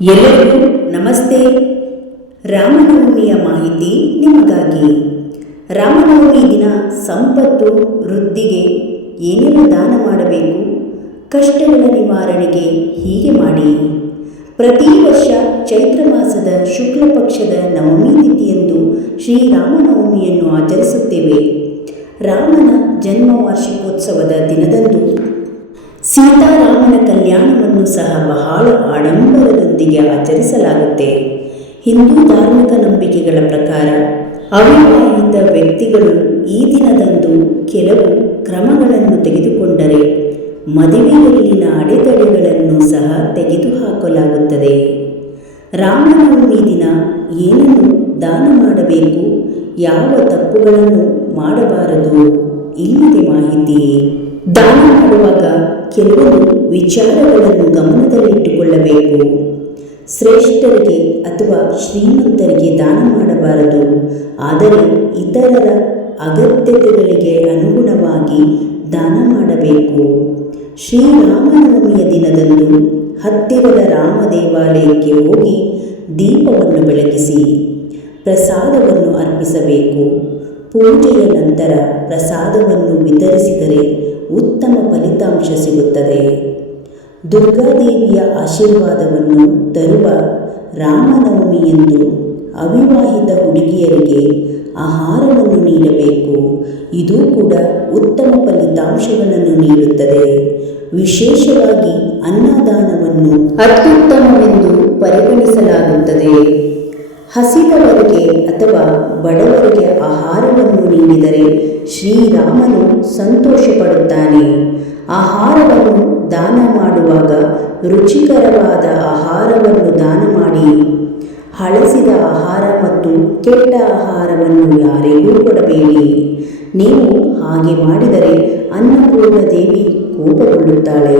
ಎಲ್ಲರಿಗೂ ನಮಸ್ತೆ. ರಾಮನವಮಿಯ ಮಾಹಿತಿ ನಿಮಗಾಗಿ. ರಾಮನವಮಿ ದಿನ ಸಂಪತ್ತು, ವೃದ್ಧಿಗೆ ಏನೆಲ್ಲ ದಾನ ಮಾಡಬೇಕು, ಕಷ್ಟಗಳ ನಿವಾರಣೆಗೆ ಹೀಗೆ ಮಾಡಿ. ಪ್ರತಿ ವರ್ಷ ಚೈತ್ರ ಮಾಸದ ಶುಕ್ಲ ಪಕ್ಷದ ನವಮಿ ತಿಥಿಯಂದು ಶ್ರೀರಾಮನವಮಿಯನ್ನು ಆಚರಿಸುತ್ತೇವೆ. ರಾಮನ ಜನ್ಮ ವಾರ್ಷಿಕೋತ್ಸವದ ದಿನದಂದು ಸೀತಾರಾಮನ ಕಲ್ಯಾಣವನ್ನು ಸಹ ಬಹಳ ಆಡಂಬರದೊಂದಿಗೆ ಆಚರಿಸಲಾಗುತ್ತೆ. ಹಿಂದೂ ಧಾರ್ಮಿಕ ನಂಬಿಕೆಗಳ ಪ್ರಕಾರ ಅವಿವಾಹಿತ ವ್ಯಕ್ತಿಗಳು ಈ ದಿನದಂದು ಕೆಲವು ಕ್ರಮಗಳನ್ನು ತೆಗೆದುಕೊಂಡರೆ ಮದುವೆಯಲ್ಲಿನ ಅಡೆತಡೆಗಳನ್ನು ಸಹ ತೆಗೆದುಹಾಕಲಾಗುತ್ತದೆ. ರಾಮನವಮಿ ದಿನ ಏನನ್ನು ದಾನ ಮಾಡಬೇಕು, ಯಾವ ತಪ್ಪುಗಳನ್ನು ಮಾಡಬಾರದು? ಇಲ್ಲಿದೆ ಮಾಹಿತಿ ದಾನ ಮಾಡುವಾಗ ಕೆಲವೊಂದು ವಿಚಾರಗಳನ್ನು ಗಮನದಲ್ಲಿಟ್ಟುಕೊಳ್ಳಬೇಕು. ಶ್ರೇಷ್ಠರಿಗೆ ಅಥವಾ ಶ್ರೀಮಂತರಿಗೆ ದಾನ ಮಾಡಬಾರದು. ಆದರೆ ಇತರರ ಅಗತ್ಯತೆಗಳಿಗೆ ಅನುಗುಣವಾಗಿ ದಾನ ಮಾಡಬೇಕು. ಶ್ರೀರಾಮನವಮಿಯ ದಿನದಂದು ಹತ್ತಿರದ ರಾಮ ದೇವಾಲಯಕ್ಕೆ ಹೋಗಿ ದೀಪವನ್ನು ಬೆಳಗಿಸಿ ಪ್ರಸಾದವನ್ನು ಅರ್ಪಿಸಬೇಕು. ಪೂಜೆಯ ನಂತರ ಪ್ರಸಾದವನ್ನು ವಿತರಿಸಿದರೆ ಉತ್ತಮ ಫಲಿತಾಂಶ ಸಿಗುತ್ತದೆ. ದುರ್ಗಾದೇವಿಯ ಆಶೀರ್ವಾದವನ್ನು ತರುವ ರಾಮನವಮಿಯಂದು ಅವಿವಾಹಿತ ಹುಡುಗಿಯರಿಗೆ ಆಹಾರವನ್ನು ನೀಡಬೇಕು. ಇದು ಕೂಡ ಉತ್ತಮ ಫಲಿತಾಂಶಗಳನ್ನು ನೀಡುತ್ತದೆ. ವಿಶೇಷವಾಗಿ ಅನ್ನದಾನವನ್ನು ಅತ್ಯುತ್ತಮವೆಂದು ಪರಿಗಣಿಸಲಾಗುತ್ತದೆ. ಹಸಿದವರಿಗೆ ಅಥವಾ ಬಡವರಿಗೆ ಆಹಾರವನ್ನು ನೀಡಿದರೆ ಶ್ರೀರಾಮನು ಸಂತೋಷಪಡುತ್ತಾನೆ. ಆಹಾರವನ್ನು ದಾನ ಮಾಡುವಾಗ ರುಚಿಕರವಾದ ಆಹಾರವನ್ನು ದಾನ ಮಾಡಿ. ಹಳಸಿದ ಆಹಾರ ಮತ್ತು ಕೆಟ್ಟ ಆಹಾರವನ್ನು ಯಾರಿಗೂ ಕೊಡಬೇಡಿ. ನೀವು ಹಾಗೆ ಮಾಡಿದರೆ ಅನ್ನಪೂರ್ಣ ದೇವಿ ಕೋಪಗೊಳ್ಳುತ್ತಾಳೆ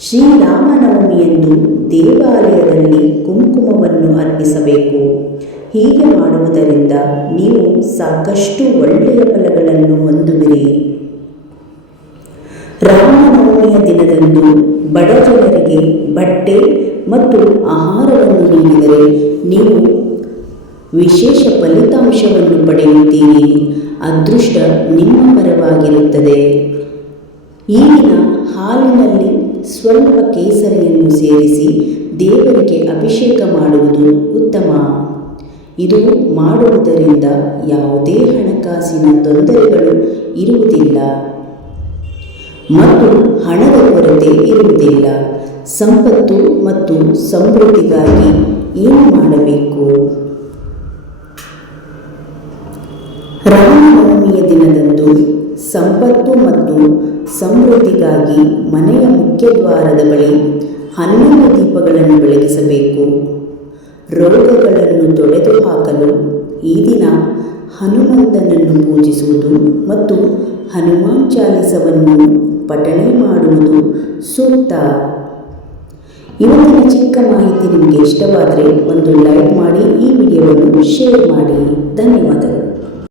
ಶ್ರೀರಾಮನವಮಿಯಂದು ದೇವಾಲಯದಲ್ಲಿ ಕುಂಕುಮವನ್ನು ಅರ್ಪಿಸಬೇಕು. ಹೀಗೆ ಮಾಡುವುದರಿಂದ ನೀವು ಸಾಕಷ್ಟು ಒಳ್ಳೆಯ ಫಲಗಳನ್ನು ಹೊಂದುವಿರಿ. ರಾಮನವಮಿಯ ದಿನದಂದು ಬಡ ಜನರಿಗೆ ಬಟ್ಟೆ ಮತ್ತು ಆಹಾರವನ್ನು ನೀಡಿದರೆ ನೀವು ವಿಶೇಷ ಫಲಿತಾಂಶವನ್ನು ಪಡೆಯುತ್ತೀರಿ. ಅದೃಷ್ಟ ನಿಮ್ಮ ಪರವಾಗಿರುತ್ತದೆ. ಈಗಿನ ಹಾಲಿನಲ್ಲಿ ಸ್ವಲ್ಪ ಕೇಸರಿಯನ್ನು ಸೇರಿಸಿ ದೇವರಿಗೆ ಅಭಿಷೇಕ ಮಾಡುವುದು ಉತ್ತಮ. ಇದು ಮಾಡುವುದರಿಂದ ಯಾವುದೇ ಹಣಕಾಸಿನ ತೊಂದರೆಗಳು ಇರುವುದಿಲ್ಲ. ಮತ್ತು ಹಣದ ಕೊರತೆ ಇರುವುದಿಲ್ಲ. ಸಂಪತ್ತು ಮತ್ತು ಸಮೃದ್ಧಿಗಾಗಿ ಏನು ಮಾಡಬೇಕು? ರಾಮನವಮಿಯ ದಿನದಂದು ಸಂಪತ್ತು ಮತ್ತು ಸಮೃದ್ಧಿಗಾಗಿ ಮನೆಯ ಮುಖ್ಯದ್ವಾರದ ಬಳಿ ಹನ್ನೊಂದು ದೀಪಗಳನ್ನು ಬೆಳಗಿಸಬೇಕು. ರೋಗಗಳನ್ನು ತೊಡೆದು ಹಾಕಲು ಈ ದಿನ ಹನುಮಂತನನ್ನು ಪೂಜಿಸುವುದು ಮತ್ತು ಹನುಮಾನ್ ಚಾಲಿಸವನ್ನು ಪಠಣೆ ಮಾಡುವುದು ಸೂಕ್ತ. ಇವತ್ತಿನ ಚಿಕ್ಕ ಮಾಹಿತಿ ನಿಮಗೆ ಇಷ್ಟವಾದರೆ ಒಂದು ಲೈಕ್ ಮಾಡಿ, ಈ ವಿಡಿಯೋವನ್ನು ಶೇರ್ ಮಾಡಿ. ಧನ್ಯವಾದಗಳು.